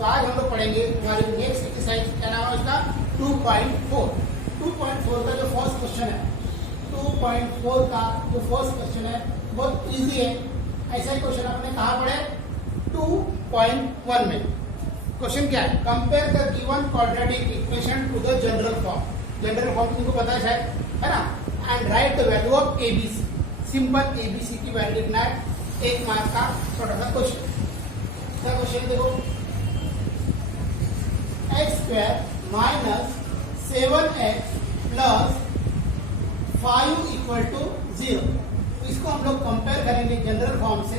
तो आज हम लोग पढ़ेंगे हमारी नेक्स्ट एक्सरसाइज, क्या नाम है उसका, 2.4। 2.4 का जो फर्स्ट क्वेश्चन है, 2.4 का जो फर्स्ट क्वेश्चन है बहुत इजी है। ऐसा ही क्वेश्चन अपने कहाँ पढ़े, 2.1 में। क्वेश्चन क्या है, compare the given quadratic equation two the general form. General form तुमको पता है शायद, है ना। And right the value of ABC. Simple ABC की वैल्यू लिखना है, 1 मार्क का छोटा सा क्वेश्चन। क्या क्वेश्चन देखो, x square minus 7x plus 5 equal to 0। तो इसको हम लोग कंपेयर करेंगे जनरल फॉर्म से।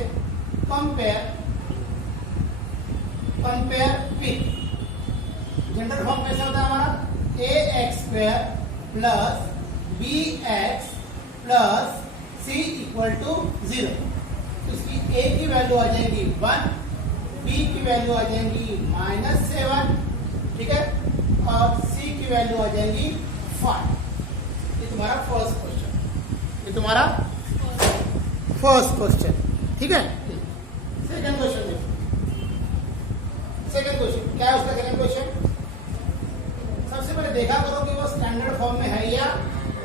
कंपेयर विथ जनरल फॉर्म कैसा होता है हमारा, ax square plus bx plus c equal to 0। तो इसकी a की वैल्यू आ जाएगी 1, b की वैल्यू आ जाएगी -7, ठीक है, और c की वैल्यू आ जाएगी 5। ये तुम्हारा फर्स्ट क्वेश्चन, ये तुम्हारा फर्स्ट क्वेश्चन, ठीक है। सेकंड क्वेश्चन देखो, सेकंड क्वेश्चन क्या है उसका, सेकंड क्वेश्चन सबसे पहले देखा करो कि वो स्टैंडर्ड फॉर्म में है या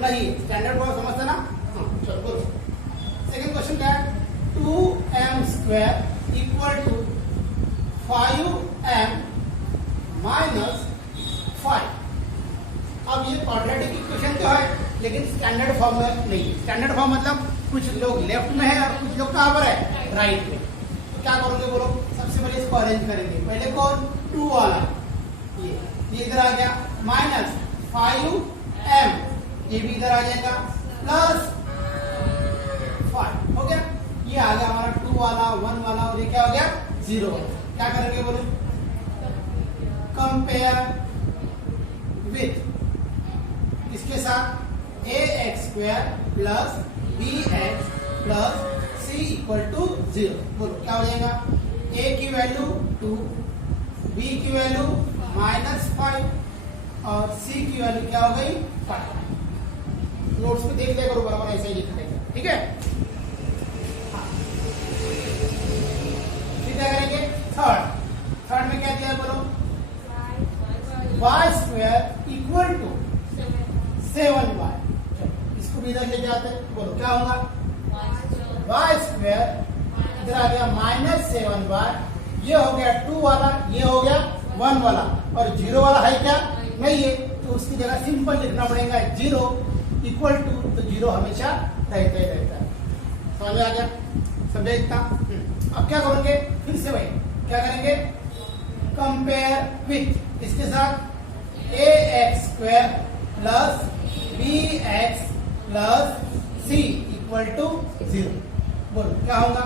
नहीं। स्टैंडर्ड फॉर्म समझते ना, हाँ चलो बोलो। सेकंड क्वेश्चन क्या है, 2m square equal to 5m minus 5। अब ये क्वाड्रेटिक इक्वेशन तो है, लेकिन स्टैंडर्ड फॉर्म में नहीं। स्टैंडर्ड फॉर्म मतलब कुछ लोग लेफ्ट में है और कुछ लोग कहाँ पर है, राइट में। तो क्या करोगे बोलो, सबसे पहले इसको अरेंज करेंगे। पहले कौन, 2 वाला, ये इधर आ गया, माइनस 5m, ये भी इधर आ जाएगा, प्लस 5 हो गया। ये आ गया हमारा 2 वाला, 1 वाला, और ये क्या हो गया, 0 वाला। क्या करेंगे बोलो, कंपेयर विथ इसके साथ ax square plus bx plus c equal to 0। बोलो क्या हो जाएगा, a की वैल्यू 2, b की वैल्यू -5 और c की वैल्यू क्या हो गई, 5। नोट्स में देख लिया करो, बराबर ऐसे ही लिख देगा, ठीक है। हाँ, फिर क्या करेंगे, थर्ड में क्या दिया बोलो, y square equal to 7y। इसको भी इधर ले जाते हैं, बोलो क्या होगा, y स्क्वायर इधर आ गया -7y, ये हो गया 2 वाला, ये हो गया 1 वाला, और 0 वाला है क्या, नहीं है, तो उसकी जगह सिंपल लिखना पड़ेगा 0 इक्वल टू, तो 0 हमेशा रहता ही रहता है। समझ में आ गया, समझे इतना। अब क्या करेंगे, फिर से वही क्या करेंगे, कंपेयर विथ इसके साथ ax square plus bx plus c equal to 0। बोलो क्या होगा,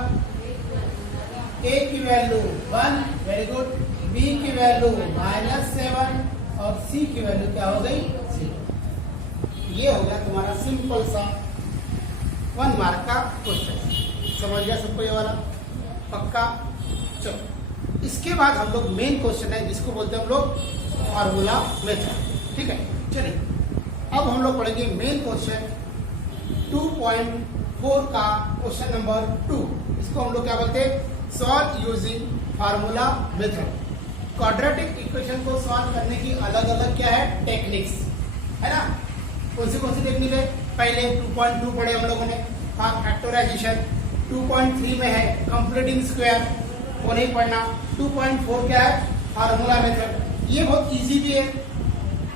a की वैल्यू 1, वेरी गुड, b की वैल्यू -7 और c की वैल्यू क्या हो गई, 0। ये हो गया तुम्हारा सिंपल सा 1 मार्क का क्वेश्चन। समझ गया सबको ये वाला, पक्का। चलो इसके बाद हम लोग मेन क्वेश्चन है, जिसको बोलते हैं हम लोग फार्मूला मेथड, ठीक है। चलिए अब हम लोग पढ़ेंगे मेन क्वेश्चन 2.4 का क्वेश्चन नंबर 2। इसको हम लोग क्या बोलते हैं, solve using formula method. Quadratic equation को सॉल्व करने की अलग अलग क्या है, टेक्निक्स, है ना। कौन सी टेक्निक है, पहले 2.2 पढ़े हम लोगों ने, फैक्टराइजेशन। 2.3 में है कंप्लीटिंग स्क्वायर, वो नहीं पढ़ना। 2.4 क्या है, फार्मूला मेथड। ये बहुत इजी भी है,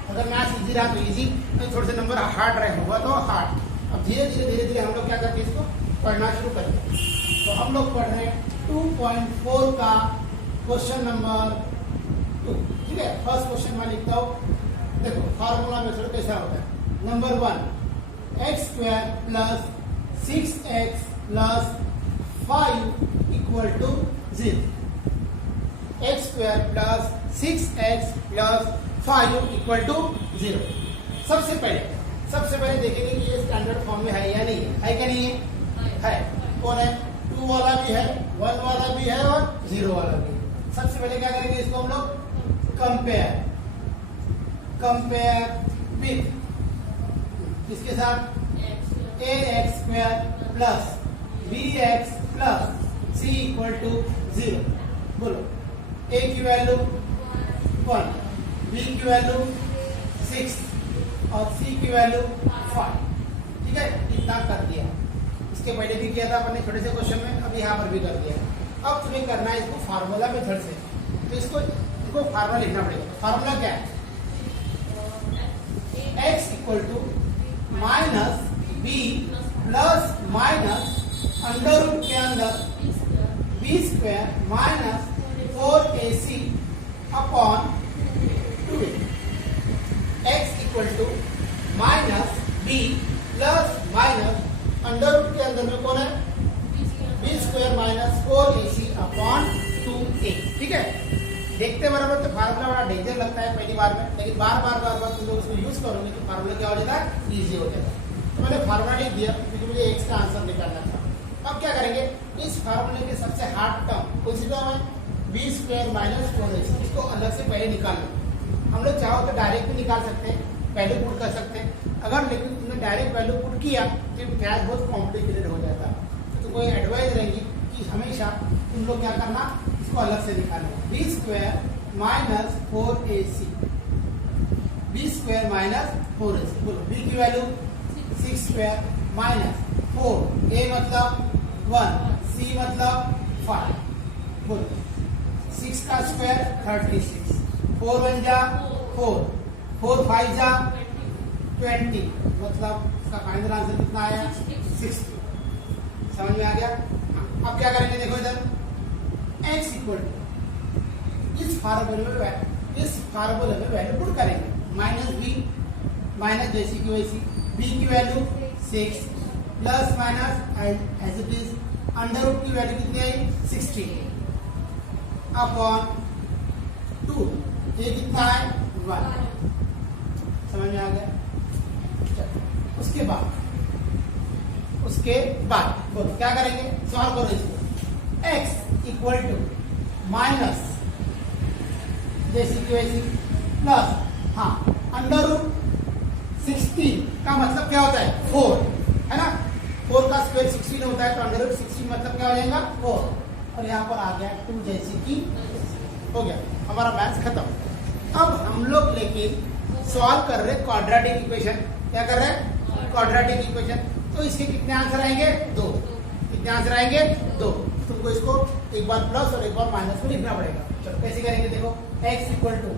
अगर मैथ्स इजी रहा तो इजी, थोड़े से नंबर हार्ड रहे होगा तो हार्ड। अब धीरे धीरे हम लोग क्या करते हैं, इसको पढ़ना शुरू करेंगे। तो हम लोग पढ़ रहे हैं 2.4 का क्वेश्चन नंबर 2, ठीक है। फर्स्ट क्वेश्चन मैं लिखता हूँ, देखो फार्मूला मेथड कैसा होता है। Number 1, x square plus 6x plus 5 equal to 0। X square plus 6x plus 5 equal to 0। सबसे पहले देखेंगे कि ये स्टैंडर्ड फॉर्म में है या नहीं है, क्या नहीं है, कौन है, 2 वाला भी है, 1 वाला भी है और 0 वाला भी है। सबसे पहले क्या करेंगे, इसको हम लोग कंपेयर विथ इसके साथ ax square plus bx plus c equal to 0। बोलो a की वैल्यू 1, बी की वैल्यू 6 और सी की वैल्यू 5। ठीक है, इतना कर दिया। इसके पहले भी किया था अपन ने छोटे से क्वेश्चन में, अब यहाँ पर भी कर दिया। अब तुम्हें करना है इसको फार्मूला मेथड से, तो इसको फार्मूला लिखना पड़ेगा। फार्मूला क्या है? x equal to minus b plus minus under root के अंदर b square minus 4ac upon 2a। x equal to minus b plus minus under root के अंदर में कौन है? B square minus 4ac upon 2a। ठीक है, देखते बराबर तो फार्मूला बड़ा डेंजर लगता है पहली बार में, लेकिन बार बार तुम लोग उसको यूज करोगे तो फार्मूला क्या हो जाता है? इजी हो जाता है। तो मैंने फार्मूला लिख दिया क्योंकि मुझे x का आंसर निकालना था। अब क्या करेंगे? इस फार्मूले के सबसे हार्ड टर्म कौन सी टर्म है? B square minus 4ac। इसको अलग से पहले निकाल लो। हम लोग चाहो तो डायरेक्ट भी निकाल सकते हैं, वैल्यू पुट कर सकते हैं। अगर लेकिन तुमने डायरेक्ट वैल्यू पुट किया तो मैथ बहुत कॉम्प्लिकेटेड हो जाता है। तो तुमको एडवाइस रहेगी कि हमेशा तुम लोग क्या करना, इसको अलग से निकालना। B square minus 4ac, B square minus 4ac। बोलो बी की वैल्यू 6 स्क्वायर माइनस 4, a मतलब 1, c मतलब 5। बोलो 6 का स्क्वायर 36, 4 1 जा 4, 4 5 जा 20, मतलब इसका फाइनल आंसर कितना आया? 60। समझ में आ गया? अब क्या करेंगे? देखो इधर x इक्वल टू इस फार्मूले में वैल्यू पुट करेंगे। माइनस बी माइनस जैसी की वैसी, बी की value 6 plus minus as it is under root की वैल्यू कितनी आई? 60 अपॉन 2, ये कितना है? 1। समझ में आ गया? उसके बाद बोलो क्या करेंगे? सॉल्व करो इसको। x इक्वल टू माइनस जैसी की वैसी प्लस, हाँ, अंडर रूट 16 का मतलब क्या होता है? 4, है ना? 4 का स्क्वायर 16 होता है, तो अंडर रूट 16 मतलब क्या हो जाएगा? 4। और यहाँ पर आ गया 2 जैसी की। हो गया हमारा मैथ्स खत्म। अब हम लोग लेकिन सॉल्व कर रहे क्वाड्रेटिक इक्वेशन। क्या कर रहे हैं? Quadratic equation. तो इसके कितने आंसर आएंगे? 2। कितने आंसर आएंगे? 2। तुमको इसको एक बार प्लस और एक बार माइनस में लिखना पड़ेगा। चलो कैसे करेंगे? देखो x equal to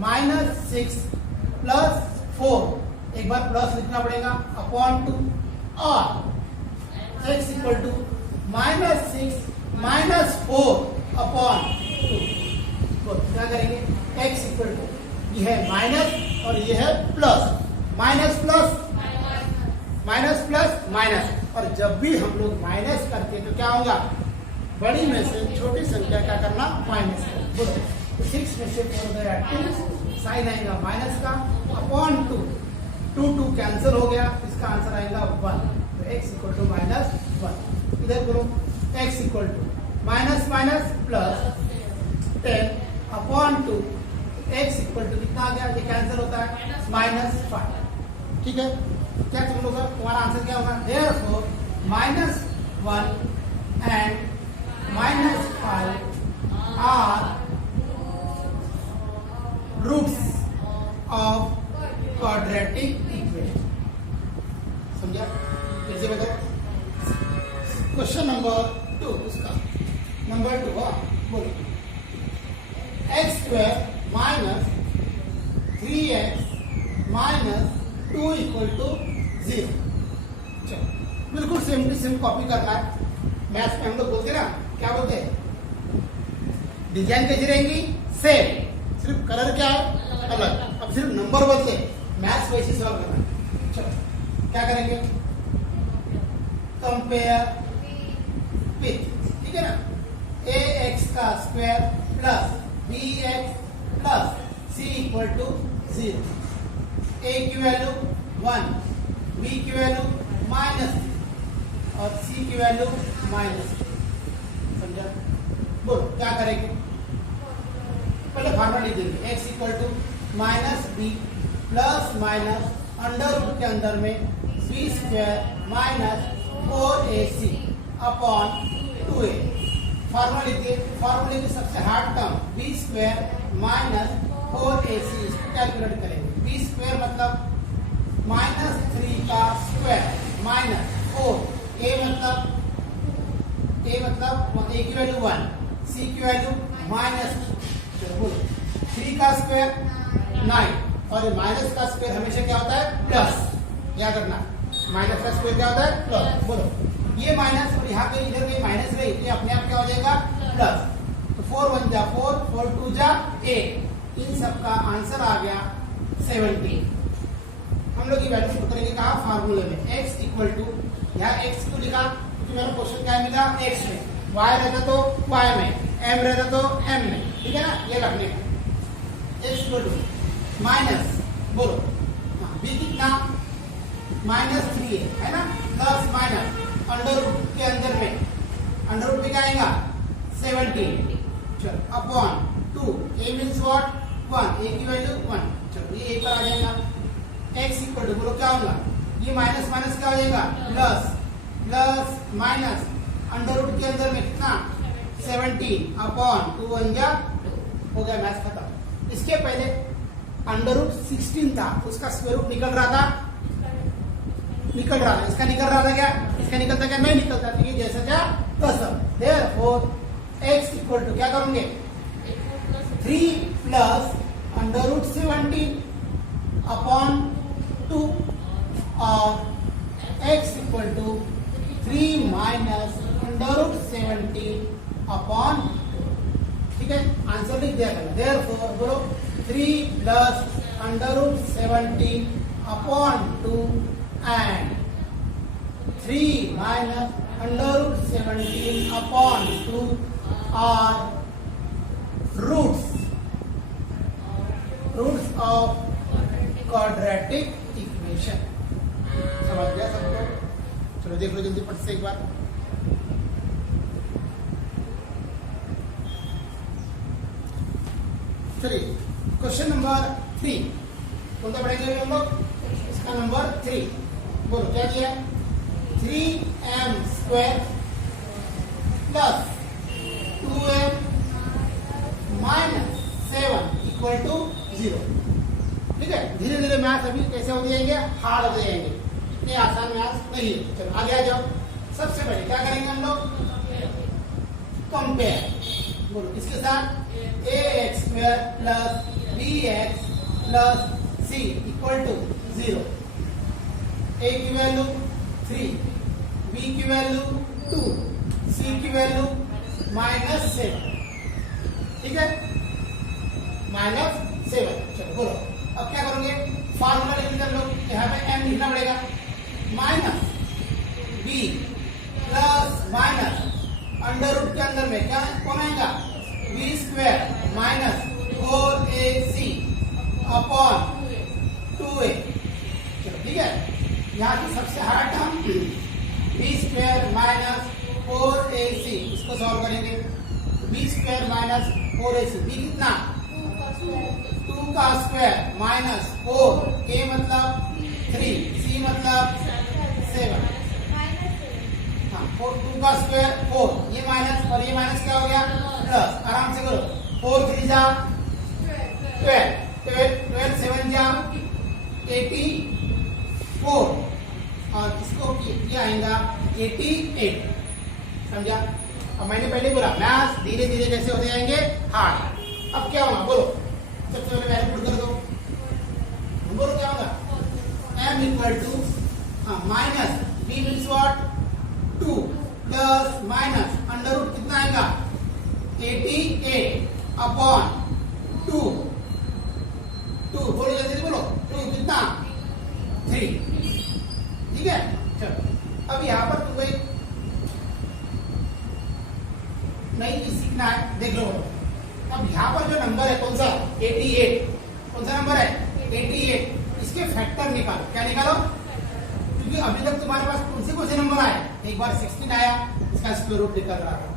minus 6 plus 4, एक बार प्लस लिखना पड़ेगा, अपॉन 2, और x equal to minus 6 minus 4 upon 2। तो क्या करेंगे? x इक्वल टू ये है माइनस और ये है plus, minus plus minus plus minus. और जब भी हम लोग माइनस करते तो क्या होगा? बड़ी में से छोटी संख्या क्या करना? माइनस करना। बोलो 6 में से 4 गया 2, साइन आएगा माइनस का, अपॉन 2, 2 कैंसिल हो गया, इसका आंसर आएगा 1। तो x इक्वल टू माइनस 1। इधर बोलो x equal to minus minus plus 10 upon 2, x equal to कितना आ गया? ये कैंसिल होता है, माइनस 5। ठीक है, क्या तुम लोग तुम्हारा आंसर क्या होगा? Therefore -1 and -5 are roots of quadratic equation. समझा? फिर से बताओ। क्वेश्चन नंबर 2, उसका नंबर 2, बोलो x square minus 3x minus 2 equal to 0। चलो बिल्कुल सेम टू सेम कॉपी करना है। मैथ्स में हम लोग बोलते हैं ना, क्या बोलते हैं? डिजाइन कैसी रहेंगी? सेम, सिर्फ कलर क्या है? अलग। अब सिर्फ नंबर बदले, मैथ्स वैसे सॉल्व करना है। चलो क्या करेंगे? कंपेयर विथ, ठीक है ना, ax का square plus bx plus c equal to 0। a की वैल्यू 1, b की वैल्यू माइनस और c की वैल्यू माइनस। समझा? बोलो क्या करेंगे? पहले फार्मूला लिख देंगे। x equal to minus b plus minus under root के अंदर में b square minus 4ac upon 2a। Formula लिखिए, फॉर्मूले की सबसे hard term b square minus 4ac, इसको कैलकुलेट करेंगे। बी स्क्वायर मतलब माइनस 3 का स्क्वायर माइनस 4, a मतलब a की वैल्यू 1, c की वैल्यू माइनस 3 का स्क्वायर 9, और ये माइनस का स्क्वायर हमेशा क्या होता है? प्लस। याद रखना, माइनस का स्क्वायर क्या होता है? प्लस। बोलो, ये माइनस और यहाँ पे इधर ये माइनस रही, ये अपने आप क्या हो जाएगा? प्लस। तो 4 1 जा 4, 4 2 जा 8, इन सब का आंसर आ गया 17। हम लोग ये वैल्यू पुट करेंगे कहा? फार्मूले में। x इक्वल टू, यहाँ x को लिखा क्योंकि मेरा क्वेश्चन क्या मिला? x में, y रहता तो y में, m रहता तो m में, ठीक है ना? ये रखने का x इक्वल टू माइनस, बोलो b कितना? माइनस 3 है ना, प्लस माइनस अंडर रूट के अंदर में, अंडर रूट में क्या आएगा? 17, चलो upon 2, a means what? 1, a की वैल्यू 1, चलो ये a पर आ जाएगा। x इक्वल टू, बोलो क्या होगा? ये माइनस माइनस क्या हो जाएगा? Plus, plus minus under root के अंदर में कितना? 17 अपॉन 2 1 जा, हो गया मैथ खत्म। इसके पहले अंडर रूट 16 था, उसका स्क्वायर रूट निकल रहा था, इसका निकल रहा था क्या? इसका निकलता क्या? नहीं निकलता, तो ये जैसा क्या तैसा। देयरफॉर x इक्वल टू क्या करोगे? 3 प्लस अंडर रूट 17 अपॉन 2, और x equal to 3 minus under root 17 upon, ठीक है, आंसर लिख दिया करो। देयरफॉर बोलो 3 plus under root 17 upon 2 and 3 minus under root 17 upon 2 are roots of quadratic equation। समझ गया सबको? चलो देख लो जल्दी पट से एक बार। चलिए क्वेश्चन नंबर 3 कौन सा पढ़ेंगे हम लोग? इसका नंबर 3, बोलो क्या दिया? 3m square plus 2m minus 7 equal to 0। ठीक है, धीरे धीरे मैथ अभी कैसे हो जाएंगे? हार्ड हो जाएंगे, इतने आसान मैथ नहीं है। चलो आगे आ जाओ। सबसे पहले क्या करेंगे हम लोग? कंपेयर, बोलो इसके साथ ax square plus bx plus c equal to 0। a की वैल्यू 3, b की वैल्यू 2, c की वैल्यू माइनस 7, ठीक है, माइनस 7। चलो बोलो अब क्या करोगे? फार्मूला लिख हम लोग, यहाँ पे m लिखना पड़ेगा, minus b plus minus under root के अंदर में क्या कौन आएगा? b square minus 4ac upon 2a। चलो ठीक है, यहाँ की सबसे hard term b square minus 4ac, इसको सॉल्व करेंगे। b square minus 4ac, b कितना? 2 का स्क्वायर माइनस 4, a मतलब 3, c मतलब 7, हाँ 2 का स्क्वायर 4, ये माइनस और ये माइनस क्या हो गया? प्लस। आराम से करो, 4 3 जा 12, 12 7 जा 84, और इसको ये आएगा 88। समझा? अब मैंने पहले बोला मैथ धीरे धीरे कैसे होते जाएंगे? हार्ड। अब क्या होगा बोलो? सबसे पहले वैल्यू पुट कर दो, बोलो क्या होगा? m equal to minus b means what? 2 plus minus under root कितना आएगा? 88 अपॉन 2, बोलो जल्दी बोलो, 2 कितना? 3, ठीक है। चलो अब यहाँ पर तुम्हें नई चीज सीखना है, देख लो। अब यहाँ पर जो नंबर है कौन सा? 88, कौन सा नंबर है? 88, इसके फैक्टर निकालो। क्या निकालो? क्योंकि अभी तक तुम्हारे पास कौन से नंबर आए? एक बार 16 आया, इसका स्क्वायर रूट निकल रहा था,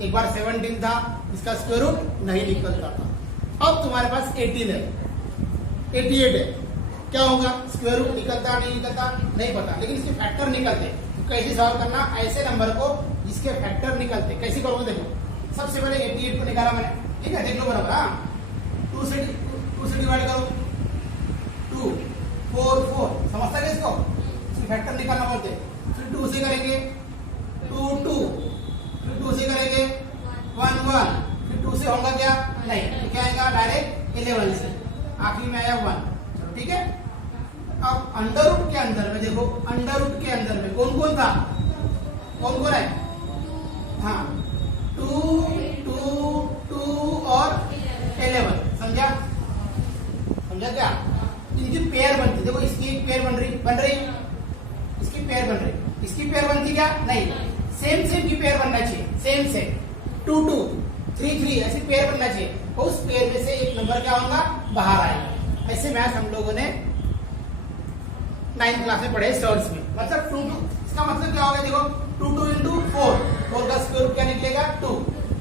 एक बार 17 था, इसका स्क्वायर रूट नहीं निकलता था। अब तुम्हारे पास 18 है, 88 है, क्या होगा? स्क्वायर रूट निकलता नहीं निकलता नहीं पता, लेकिन इसके फैक्टर निकलते। तो कैसे सॉल्व करना? ऐसे नंबर को जिसके फैक्टर निकलते कैसे करोगे? देखो सबसे पहले 88 को निकाला मैंने, ठीक है, देख लो बराबर। हाँ, 2 से डिवाइड करो, 2 4 4, समझता है इसको, इसकी फैक्टर निकालना बोलते। फिर 2 से करेंगे 2 2, फिर 2 से करेंगे 1 1, फिर 2 से होगा क्या, नहीं, तो क्या आएगा डायरेक्ट 11 से, आखिरी में आया 1। चलो ठीक है। अब अंडर रूट के अंदर में देखो, अंडर रूट के अंदर में कौन कौन था, कौन कौन है, हाँ 2 2 2 और 11, समझा, समझा क्या, इनकी पेयर बनती, देखो इसकी एक पेयर बन रही, इसकी पेयर बन रही, इसकी पेयर बनती क्या, नहीं, सेम की पेयर बनना चाहिए, सेम 2 2 3 3 ऐसी पेयर बनना चाहिए, और उस पेयर में से एक नंबर क्या होगा, बाहर आएगा। ऐसे मैथ हम लोगों ने 9th क्लास में पढ़े सर्च में, मतलब 2 2, इसका मतलब क्या होगा, देखो 2 2 इंटू 4 का स्क्वायर रूट क्या निकलेगा 2,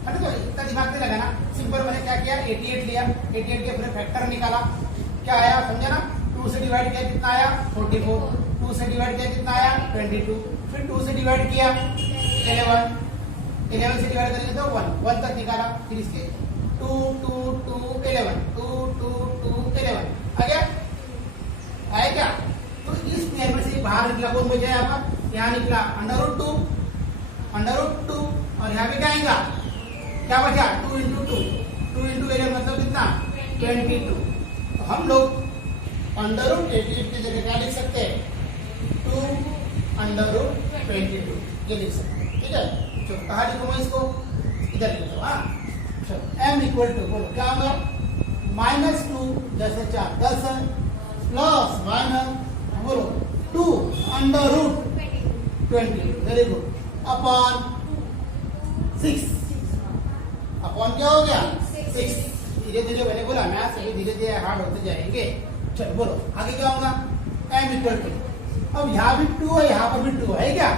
है ना। तो इतना दिमाग से लगाना, सिंपल मैंने क्या किया, 88 लिया, 88 के फिर फैक्टर निकाला, क्या आया, समझा ना, 2 से डिवाइड किया कितना आया 44, 2 से डिवाइड किया कितना आया 22, फिर 2 से डिवाइड किया 11 से डिवाइड करेंगे तो 1 तक निकाला, फिर इसके 2 2 2 11 2 2 2 11 आ गया, आया क्या। तो इस पेयर में से बाहर निकला कौन बचा यहाँ पर, यहाँ निकला अंडर रूट 2 और यहाँ पे क्या आएगा, क्या बचा 2 इंटू 2 इंटू 11 मतलब कितना 22। तो हम लोग अंडर रूट 88 की जगह क्या लिख सकते हैं, 2 अंडर रूट 22 ये लिख सकते हैं, ठीक है। चलो कहाँ लिखूंगा इसको, इधर लिख दो। हाँ चलो, m इक्वल टू बोलो क्या होगा, -2 जैसे 4 10 है, प्लस माइनस बोलो 2 under root 20, very good, upon 6, upon क्या हो गया 6। धीरे धीरे मैंने बोला मैथ सभी धीरे धीरे हार्ड होते जाएंगे। चलो बोलो आगे क्या होगा, m इक्वल टू, अब यहाँ भी 2 है, यहाँ पर भी 2 है क्या,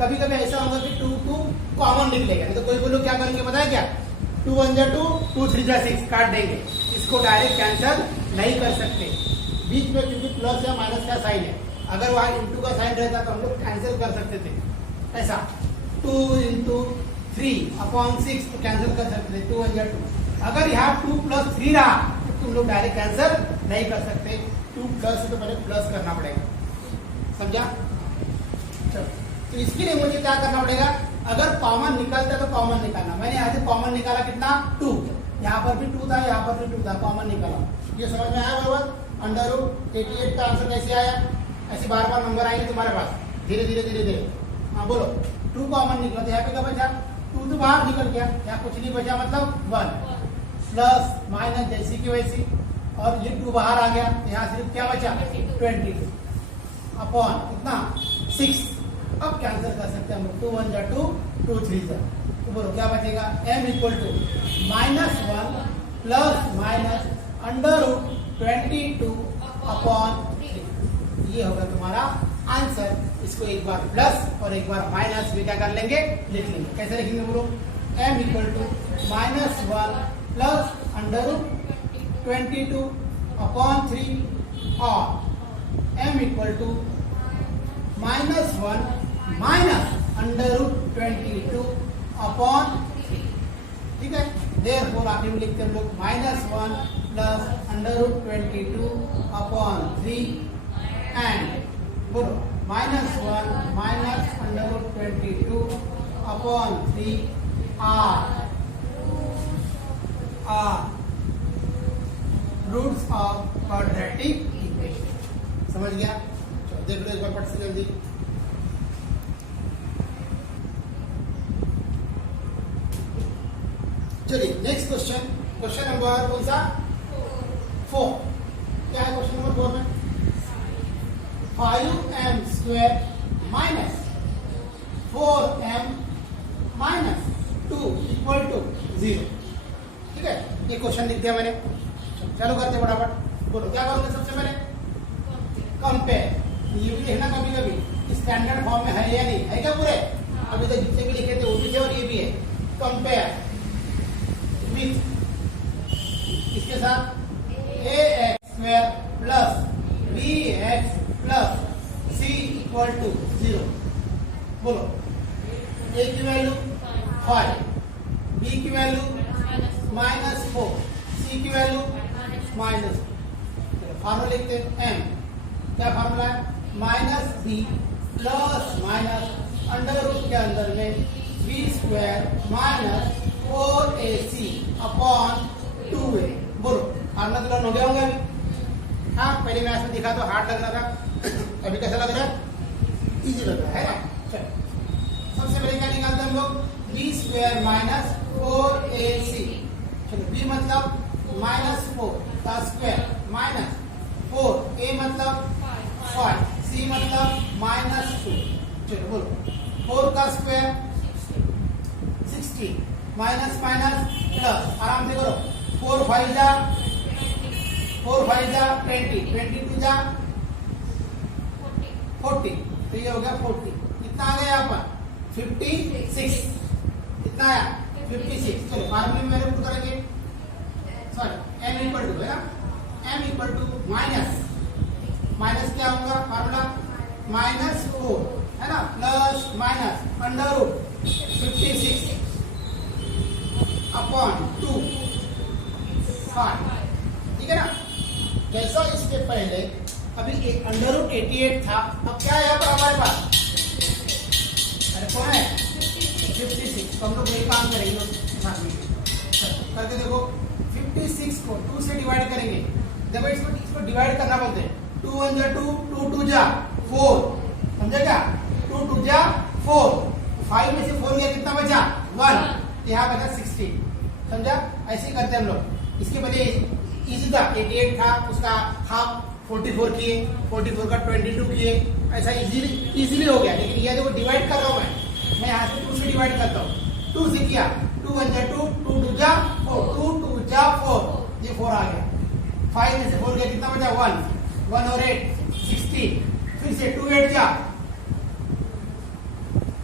कभी कभी ऐसा होगा कि 2 2 कॉमन निकलेगा, नहीं तो कोई बोलो क्या करेंगे बताया क्या, 2 1 जा 2 2 3 जा 6 काट देंगे, इसको डायरेक्ट कैंसिल नहीं कर सकते, बीच में क्योंकि प्लस या माइनस का साइन है, अगर वहां इंटू का साइन रहता तो हम लोग कैंसिल कर सकते थे, ऐसा 2 इंटू 3 अपॉन 6 तो कैंसिल कर सकते थे, 2 1 जा 2। अगर यहाँ 2 प्लस 3 रहा तो तुम लोग डायरेक्ट कैंसिल नहीं कर सकते, 2 प्लस तो पहले प्लस करना पड़ेगा, समझा। चलो तो इसके लिए मुझे क्या करना पड़ेगा, अगर कॉमन निकलता है तो कॉमन निकालना, मैंने यहाँ से कॉमन निकाला कितना 2, यहाँ पर भी 2 था, यहाँ पर भी 2 था, कॉमन निकाला, ये समझ में आया बराबर। अंडर रूट 88 का आंसर कैसे आया, ऐसे बार बार नंबर आएंगे तुम्हारे पास, धीरे धीरे। हाँ बोलो 2 कॉमन निकला तो यहाँ पे क्या बचा, 2 तो बाहर निकल गया, यहाँ कुछ नहीं बचा मतलब 1, प्लस माइनस जैसी की वैसी, और ये 2 बाहर आ गया, यहाँ सिर्फ क्या बचा 22 अपॉन कितना 6। अब कैंसिल कर सकते हैं हम लोग, 2 1 जा 2 2 3 जा, तो बोलो क्या बचेगा, m equal to -1 plus minus under root 22 upon 3, ये होगा तुम्हारा आंसर। इसको एक बार प्लस और एक बार माइनस भी क्या कर लेंगे, लिख लेंगे। कैसे लिखेंगे बोलो, m equal to -1 plus under root 22 upon 3 और m equal to -1 minus under root 22 upon 3, ठीक है। देयरफॉर आखिर में लिखते हैं हम लोग -1 plus under root 22 upon 3 and बोलो -1 minus under root 22 upon 3 are roots of quadratic equation. समझ गया, चलो देख लो एक बार पट से जल्दी। चलिए नेक्स्ट क्वेश्चन, क्वेश्चन नंबर कौन सा 4, क्या है क्वेश्चन नंबर 4 में, 5m square minus 4m minus 2 equal to 0, ठीक है। ये क्वेश्चन लिख दिया मैंने, चलो करते फटाफट। बोलो क्या करोगे सबसे पहले, कंपेयर, ये भी लिखना कभी कभी स्टैंडर्ड फॉर्म में है या नहीं है, क्या पूरे अभी तक जितने भी लिखे थे वो भी थे और ये भी है। कंपेयर विथ इसके साथ ax square plus bx plus c equal to 0। बोलो a की वैल्यू 5, b बी की वैल्यू -4, सी की वैल्यू -, फार्मूला लिखते हैं एम, क्या फार्मूला है, -b plus minus under root के अंदर में B square -4ac upon 2a। बोलो फार्मूला तो लर्न हो गया होगा अभी। हाँ, पहले मैथ में दिखा तो हार्ड लग रहा था, अभी कैसा लग रहा है, इजी लग रहा है ना। चलो सबसे पहले क्या निकालते हैं हम लोग, बी स्क्वायर -4ac। चलो बी मतलब -4 का स्क्वायर -4, a मतलब 5, c मतलब -2। चलो बोलो 4 का स्क्वायर 16, माइनस माइनस प्लस, आराम से करो, 4 5 जा 20, 22 जा 40, तो ये हो गया 40। कितना आ गया यहाँ पर 56, कितना आया 56। चलो फार्मूले में मेरे पुट करेंगे, सॉरी m इक्वल टू है ना, m इक्वल टू माइनस क्या होगा फार्मूला, -4 है ना plus minus under root 56 upon 2 5, ठीक है ना। जैसा इसके पहले अभी अंडर रूट 88 था, अब क्या है यहाँ पर हमारे पास, अरे कौन है 56, तो हम लोग यही काम करेंगे करके देखो। 56 को 2 से डिवाइड करेंगे, जब इसको डिवाइड करना बोलते हैं, 2 1 जा 2, 2 2 जा 4, समझे क्या, 2 2 जा 4, 5 में से 4 गया कितना बचा 1, यहाँ बचा 16, समझा। ऐसे करते हैं हम लोग। इसके पहले इजी था, 88 था उसका हाफ 44 किए, 44 का 22 किए, ऐसा इजीली हो गया। लेकिन ये देखो डिवाइड कर रहा हूँ मैं यहाँ से 2 से डिवाइड करता हूँ, 2 से किया, 2 1 जा 2, 2 2 जा 4, 2 2 जा 4, ये 4 आ गया। 5 में से 4 गया कितना बचा 1, 1 और 8 16, फिर से 2 8 जा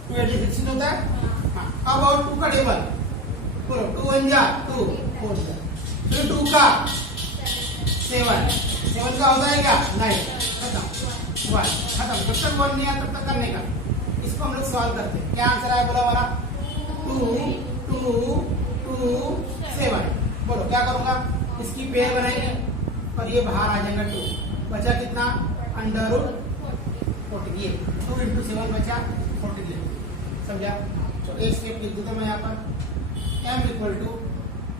2 8 16 होता है। हाँ, अब और 2 का टेबल बोलो, 2 1 जा 2, 4 जा, फिर 2 का 7 का होता है क्या, नहीं, खत्म 1, खत्म। जब तक 1 नहीं आया तब तक करने का। इसको हम लोग सॉल्व करते हैं, क्या आंसर आया बोला हमारा 2 2 2 7। बोलो क्या करूंगा, इसकी पेयर बनाएंगे और ये बाहर आ जाएगा 2, बचा कितना अंडर रूट 48, 2 इंटू 7 बचा 48, समझा। तो एक स्टेप लिख देता मैं यहाँ पर, m इक्वल टू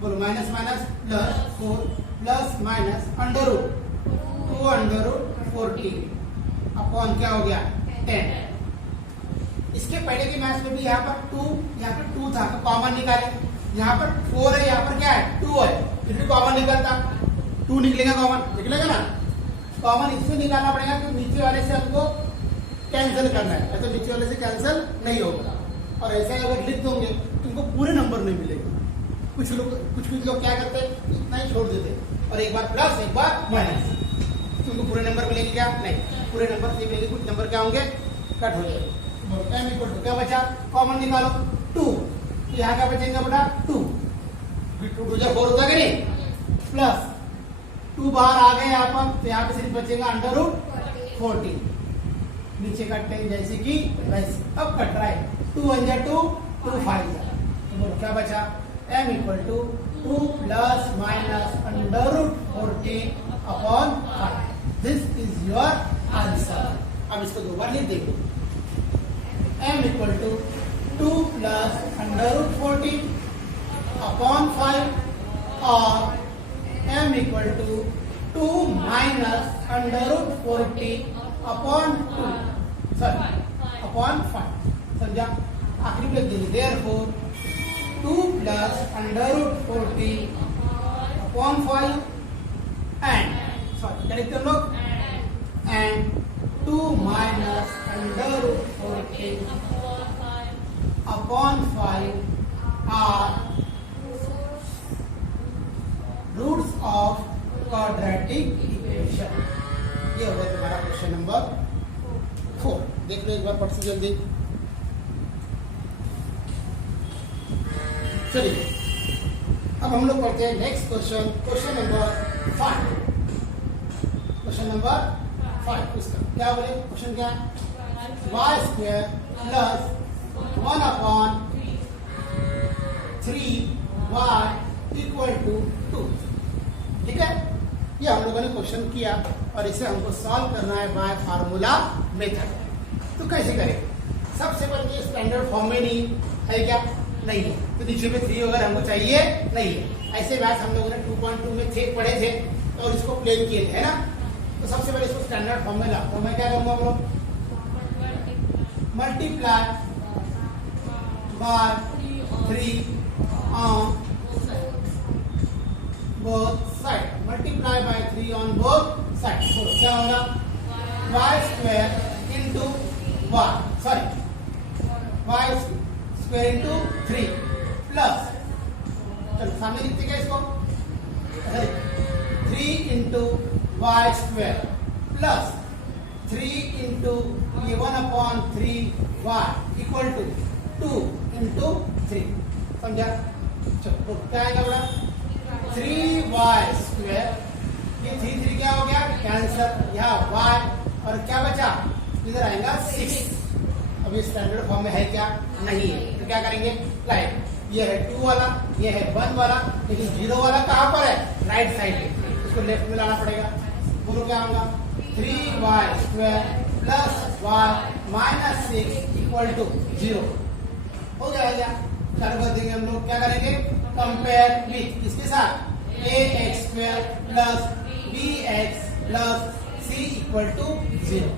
बोलो minus minus plus 4 plus minus under root 2 under root 40 upon क्या हो गया 10। इसके पहले की मैथ्स में भी यहाँ पर 2 था तो कॉमन निकाले, यहाँ पर 4 है, यहाँ पर क्या है 2 है, इसलिए कॉमन निकलता 2 निकलेगा, कॉमन निकलेगा ना। कॉमन इसमें निकालना पड़ेगा क्योंकि नीचे वाले से हमको कैंसिल करना है, ऐसे नीचे वाले से कैंसिल नहीं होगा। और ऐसे अगर लिख दोगे तुमको पूरे नंबर नहीं मिलेंगे। कुछ लोग क्या करते हैं, इतना ही छोड़ देते और एक बार प्लस एक बार माइनस, तुमको पूरे नंबर मिलेंगे क्या, नहीं, पूरे नंबर नहीं मिलेंगे, कुछ नंबर क्या होंगे कट हो जाएंगे। m इक्वल टू क्या बचा, कॉमन निकालो 2, तो यहाँ क्या बचेगा बेटा 2, 2 2 4 होता है नहीं, प्लस 2 बाहर आ गए यहाँ पर, तो यहाँ पे सिर्फ बचेगा अंडर रूट 40, नीचे कटते हैं जैसे कि वैसे। अब कट रहा है 2 1 जा 2, 2 5 जा, तो बोलो क्या बचा, m equal to 2 plus minus under root 40 upon 5। This is your answer. अब इसको दो बार लिख देखो, m equal to 2 plus under root 40 upon 5 और m equal to 2 minus under root 40 upon 2, sorry upon 5, समझा। आखिरी में लिख देंगे therefore 2 plus under root 40 upon 5 and, sorry क्या लिखते हैं हम लोग, and 2 minus under root 40 upon 5 are roots of quadratic equation. ये हो गया तुम्हारा क्वेश्चन नंबर 4। देख लो एक बार पढ़ से जल्दी। चलिए अब हम लोग पढ़ते हैं next question, question number 5। Question number 5 इसका क्या बोले, क्वेश्चन क्या है, y square plus 1 upon 3y equal to 2। ठीक है, ये हम लोगों ने क्वेश्चन किया और इसे हमको सॉल्व करना है बाय फार्मूला मेथड। तो कैसे करें? सबसे पहले स्टैंडर्ड फॉर्म में नहीं है क्या? नहीं है, तो नीचे में 3 वगैरह हमको चाहिए नहीं है। ऐसे मैथ हम लोगों ने 2.2 में थे पढ़े थे और इसको प्लेन किए थे, है ना। तो सबसे पहले इसको स्टैंडर्ड फॉर्म में लाओ। तो मैं क्या करूंगा हम लोग? Multiply by 3 on both side. Multiply by 3 on both side. तो क्या होगा? y square into y square into 3 plus, चलो सामने लिखते क्या इसको? 3 into y square plus 3 into 1/3 equal to 2 into 3। समझा? चलो क्या आएगा बड़ा? 3y स्क्वायर, ये 3 क्या हो गया? कैंसर। यहाँ y और क्या बचा? इधर आएगा 6। अब ये स्टैंडर्ड फॉर्म में है क्या? नहीं है। तो क्या करेंगे? लाइक ये है 2 वाला, ये है 1 वाला, लेकिन 0 वाला कहाँ पर है? राइट साइड पे, इसको लेफ्ट में लाना पड़ेगा। बोलो क्या होगा? 3y square plus y minus 6 equal to 0 हो जाएगा। चालू कर देंगे हम लोग। क्या करेंगे? कंपेयर विथ किसके साथ? ax square plus bx plus c equal to 0।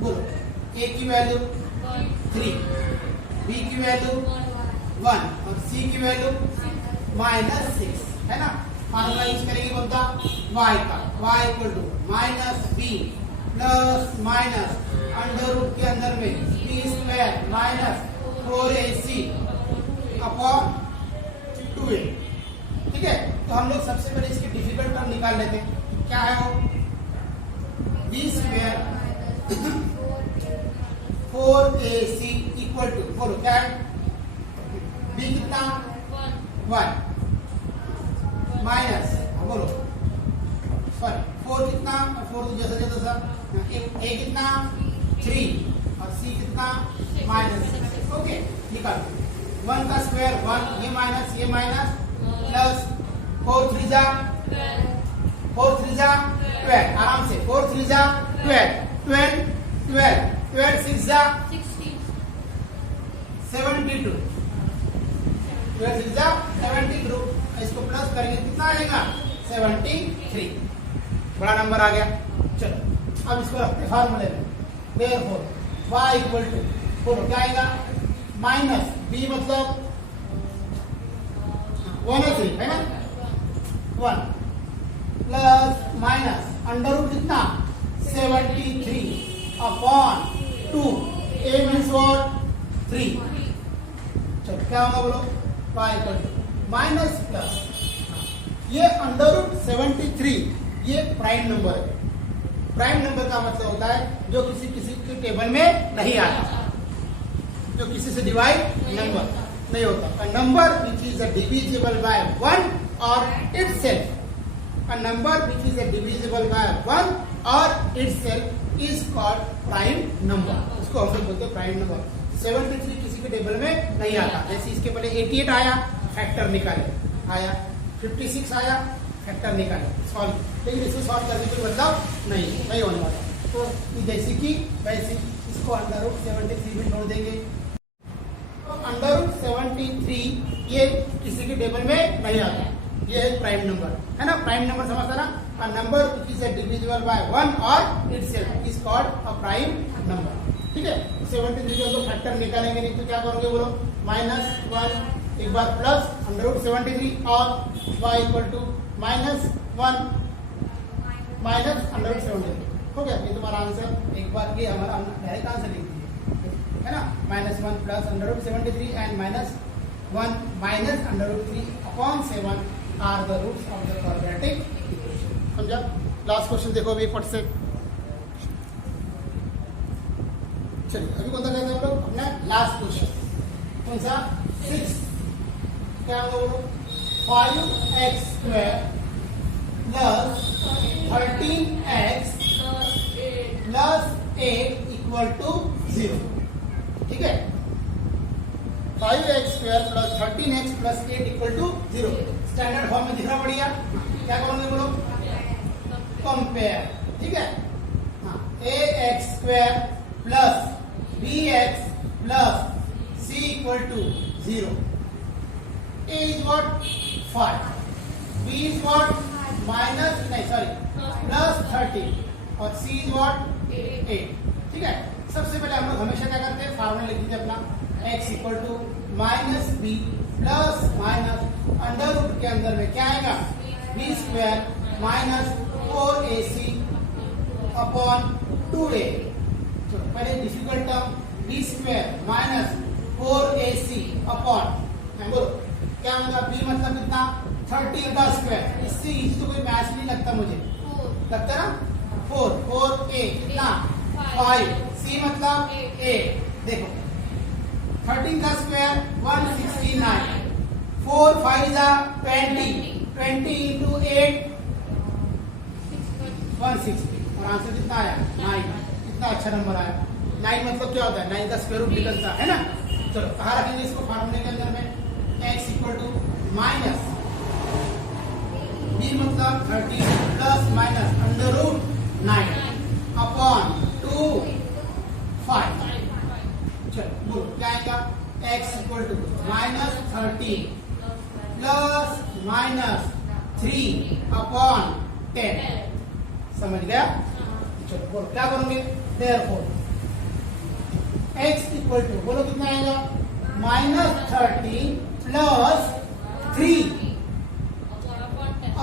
बोलो a की वैल्यू 3, b की वैल्यू 1 और c की वैल्यू -6, है ना। फार्मूला यूज करेंगे कौन सा? y का। y equal to minus b plus minus under root के अंदर में b square minus 4ac upon 2a। ठीक है, तो हम लोग सबसे पहले इसकी डिफिकल्ट टर्म निकाल लेते हैं। क्या है वो? b square 4ac equal to, बोलो क्या है? b कितना? 1 माइनस, बोलो सॉरी 4 कितना? 4 तो जैसा जैसा a कितना? 3 और c कितना? -6। ओके, निकाल। 1 का स्क्वायर 1, ये माइनस प्लस 4 3 जा 12। आराम से 4 3 जा 12 6 जा 72। 12 6 जा 72। इसको प्लस करेंगे कितना आएगा? 73। बड़ा नंबर आ गया। चलो अब इसको रखते फार्मूले में। देयरफॉर y इक्वल टू, बोलो क्या आएगा? माइनस b मतलब 1 और 3 है ना, 1 प्लस माइनस अंडर रूट कितना? 73 अपॉन 2, a मीन्स व्हाट? 3। चलो क्या होगा बोलो? y equal to minus plus, ये अंडर रूट 73 ये प्राइम नंबर है। प्राइम नंबर का मतलब होता है जो किसी के टेबल में नहीं आता, जो किसी से डिवाइड नंबर नहीं होता। Number which is divisible by 1 और itself, a number which is divisible by 1 और itself is called prime number. उसको हम लोग बोलते हैं प्राइम नंबर। 73 किसी के टेबल में नहीं आता। जैसे इसके पहले 88 आया, फैक्टर निकाले, आया 56 आया, फैक्टर निकाले, सॉल्व। लेकिन इसको सॉल्व करने का मतलब नहीं होने वाला। तो जैसे कि वैसे इसको अंडर रूट 73 में जोड़ देंगे। तो अंडर रूट 73 ये किसी के टेबल में नहीं आता, ये है प्राइम नंबर, है ना। प्राइम नंबर समझता ना? A number which is divisible by 1 और itself is called a prime number. ठीक है, 73 को तो फैक्टर निकालेंगे नहीं तो क्या करोगे बोलो? -1 एक बार प्लस अंडर रूट 73 और y equal to -1 minus under root 73 हो गया। ये तुम्हारा आंसर। एक बार ये हमारा डायरेक्ट आंसर लिख दीजिए, है ना। -1 plus under root 73 and -1 minus under root 3 upon 7 are the roots of the quadratic equation. समझा? लास्ट क्वेश्चन देखो अभी फट से। चलिए अभी कौन सा कहते हैं हम लोग? अपना लास्ट क्वेश्चन कौन सा? 6। क्या होगा? 5x square plus 13x plus 8 equal to 0। ठीक है, 5x² plus 13x plus 8 equal to 0। Standard form में दिख रहा बढ़िया। क्या करोगे बोलो? कंपेयर। ठीक है, हाँ, ax² plus bx plus c equal to 0। a is what? 5, b is what? Minus नहीं सॉरी प्लस 13 और c इज व्हाट? 8। ठीक है, सबसे पहले हम लोग हमेशा क्या करते हैं? फार्मूला लिख दीजिए अपना, x equal to minus b plus minus under root के अंदर में क्या आएगा? b² minus 4ac upon 2a। तो पहले difficult term b² minus 4ac upon, बोलो क्या होगा? b मतलब कितना? 13 का स्क्वायर। इससे इस तो कोई मैच नहीं लगता मुझे, लगता ना? 4a कितना? 5, c मतलब 8। देखो 13 का स्क्वायर 169, 4 5 जा 20, 20 इंटू 8 160 और आंसर कितना आया? 9। कितना अच्छा नंबर आया। 9 मतलब क्या होता है? 9 का स्क्वायर रूट निकलता है ना। चलो कहाँ रखेंगे इसको? फार्मूले के अंदर में x equal to minus b मतलब 13 plus minus under root 9 upon 2 5। चलो बोलो क्या आएगा? x equal to minus 13 plus minus 3 upon 10। समझ गया? चलो बोलो क्या करोगे? देयरफॉर x इक्वल टू, बोलो कितना आएगा? माइनस 13 प्लस 3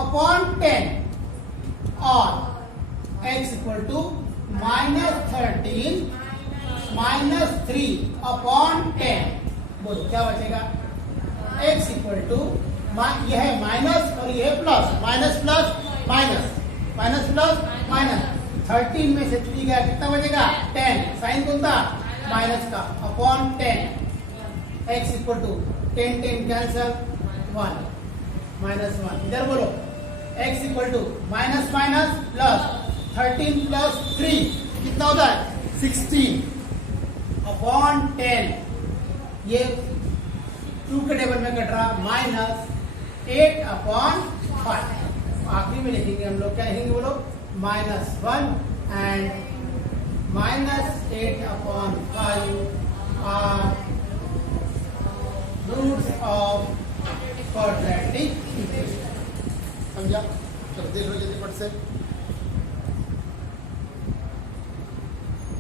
अपॉन 10 और x equal to minus 13 minus 3 upon 10। बोलो क्या बचेगा? x इक्वल टू, यह है माइनस और यह है plus, minus plus minus, minus plus minus, 13 में से चुनी गया कितना बचेगा? 10। साइन कौन था? माइनस का, upon 10। x equal to 10 10 cancel 1 minus 1। इधर बोलो x equal to minus minus plus 13 plus 3 कितना होता है? 16 अपॉन 10। ये 2 के टेबल में कट रहा, माइनस 8 अपॉन 5। आखिरी में लिखेंगे हम लोग, क्या लिखेंगे बोलो? Minus 1 and minus 8 upon 5 are roots of quadratic equation. समझा? चलो देख लो जल्दी फट से।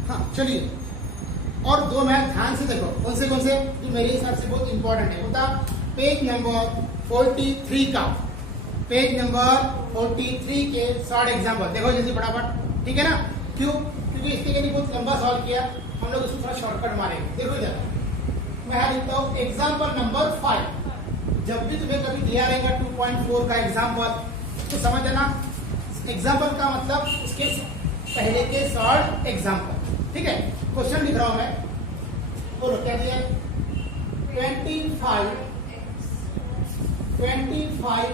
हाँ चलिए, और दो मैथ ध्यान से देखो, कौन से जो मेरे हिसाब से बहुत इंपॉर्टेंट है। होता पेज नंबर 43 का, पेज नंबर 43 के शॉर्ट एग्जाम्पल देखो जल्दी फटाफट। ठीक है ना? क्यों? क्योंकि इसके लिए बहुत लंबा सॉल्व किया, हम लोग उसको थोड़ा शॉर्टकट मारेंगे। देखो इधर मैं यहाँ लिखता हूँ एग्जाम्पल नंबर 5। जब भी तुम्हें कभी दिया रहेगा 2.4 का एग्जाम्पल तो समझ लेना एग्जाम्पल का मतलब उसके पहले के शॉर्ट एग्जाम्पल। ठीक है, क्वेश्चन लिख रहा हूं मैं। बोलो क्या दिया? 25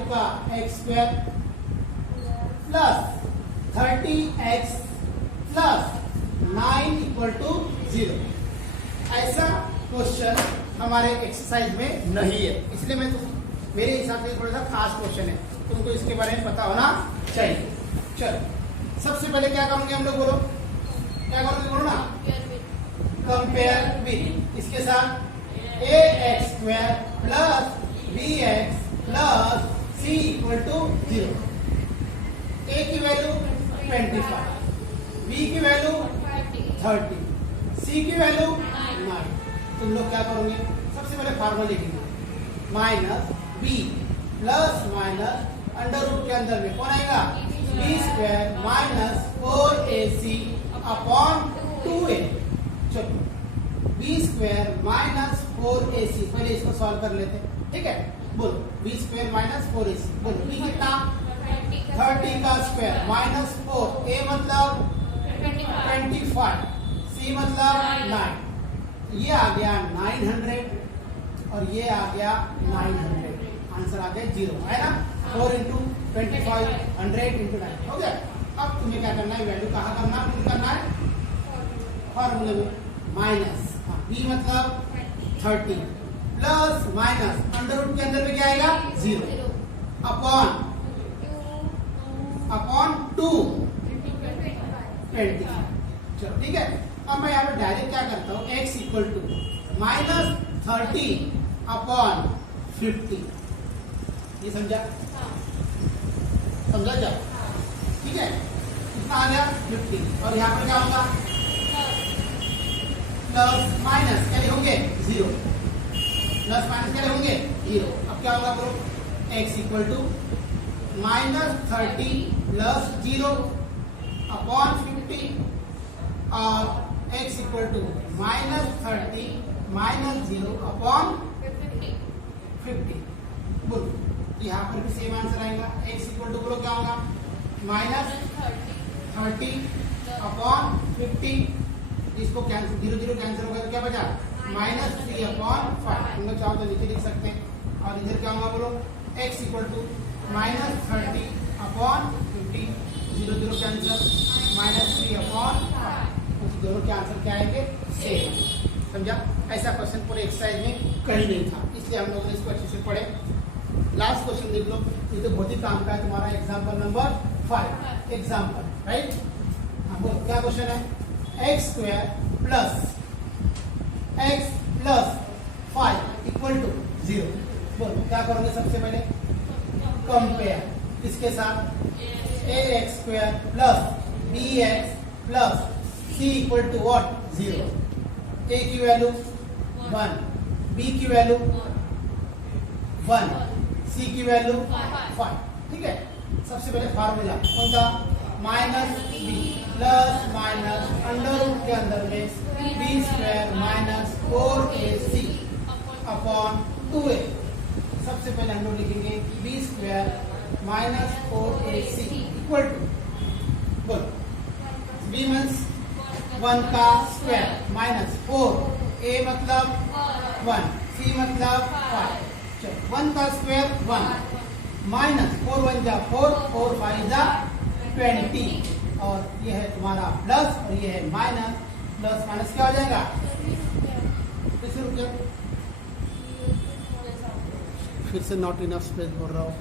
का x² plus 30x plus 9 equal to 0। ऐसा क्वेश्चन हमारे एक्सरसाइज में नहीं है, इसलिए मैं मेरे हिसाब से थोड़ा सा खास क्वेश्चन है, तुमको इसके बारे में पता होना चाहिए। चलो सबसे पहले क्या करोगे हम लोग? बोलो क्या करोगे? बोलो ना, कंपेयर विद इसके साथ ax² plus bx plus c equal to 0। a की वैल्यू 25, b की वैल्यू 30, c की वैल्यू 9। तुम लोग क्या करोगे? सबसे पहले फार्मूला लिखेंगे, minus b plus minus under root के अंदर में कौन आएगा? b² minus 4ac upon 2a। चलो b² माइनस 4ac, पहले इसको सॉल्व कर लेते हैं। ठीक है, बोलो b² माइनस 4ac। बोलो b कितना? 30 का स्क्वायर माइनस 4, a मतलब 25, c मतलब 9। ये आ गया 900 और ये आ गया 900। आंसर आ गया 0, है ना? 4 इंटू 25, 100 इंटू 9 हो गया। अब तुम्हें क्या करना है? वैल्यू कहाँ करना है? फॉर्मूले में माइनस b मतलब 30, प्लस माइनस अंडर रूट के अंदर में क्या आएगा 0 अपॉन 2 20। चलो ठीक है, अब मैं यहाँ पे डायरेक्ट क्या करता हूँ, x इक्वल टू -30 अपॉन 50। ये समझा? समझा क्या? ठीक है, कितना आ गया 50 और यहाँ पर क्या होगा प्लस माइनस क्या होंगे 0, प्लस माइनस क्या होंगे 0। अब क्या होगा bro, x equal to -30 plus 0 upon 50 और x equal to -30 minus 0 upon 50। बोलो यहाँ पर भी सेम आंसर आएगा। x इक्वल टू बोलो क्या होगा -30 अपॉन 50, इसको कैंसिल 0 0 कैंसिल होगा तो क्या बचा -3 अपॉन 5। हम लोग चाहो तो नीचे लिख सकते हैं। और इधर क्या होगा बोलो, x equal to -30 upon 50, 0 0 cancel -3 upon 5। दोनों के आंसर क्या आएंगे सेम। समझा? ऐसा क्वेश्चन पूरे एक्सरसाइज में कहीं नहीं था, इसलिए हम लोगों ने इसको अच्छे से पढ़े। लास्ट क्वेश्चन देख लो, ये तो बहुत ही काम का है तुम्हारा। Example number 5 example right. हाँ बोलो क्या क्वेश्चन है, x² प्लस 5 इक्वल टू 0। बोलो क्या करोगे सबसे पहले, कंपेयर किसके साथ, ax² plus bx plus c equal to what 0। a की वैल्यू 1, b की वैल्यू 1, c की वैल्यू 5। ठीक है, सबसे पहले फार्मूला कौन सा, -b plus minus under root के अंदर में b² minus 4ac upon 2a। सबसे पहले हम लोग लिखेंगे b² minus 4ac equal to, बोलो b मीन्स 1 का स्क्वायर माइनस 4, a मतलब 1, c मतलब 5। चलो 1 का स्क्वायर 1 माइनस 4 1 जा 4, 4 5 जा 20 और ये है तुम्हारा प्लस और ये है माइनस। प्लस माइनस क्या हो जाएगा, फिर से नॉट इनफ स्पेस बोल रहा हूँ।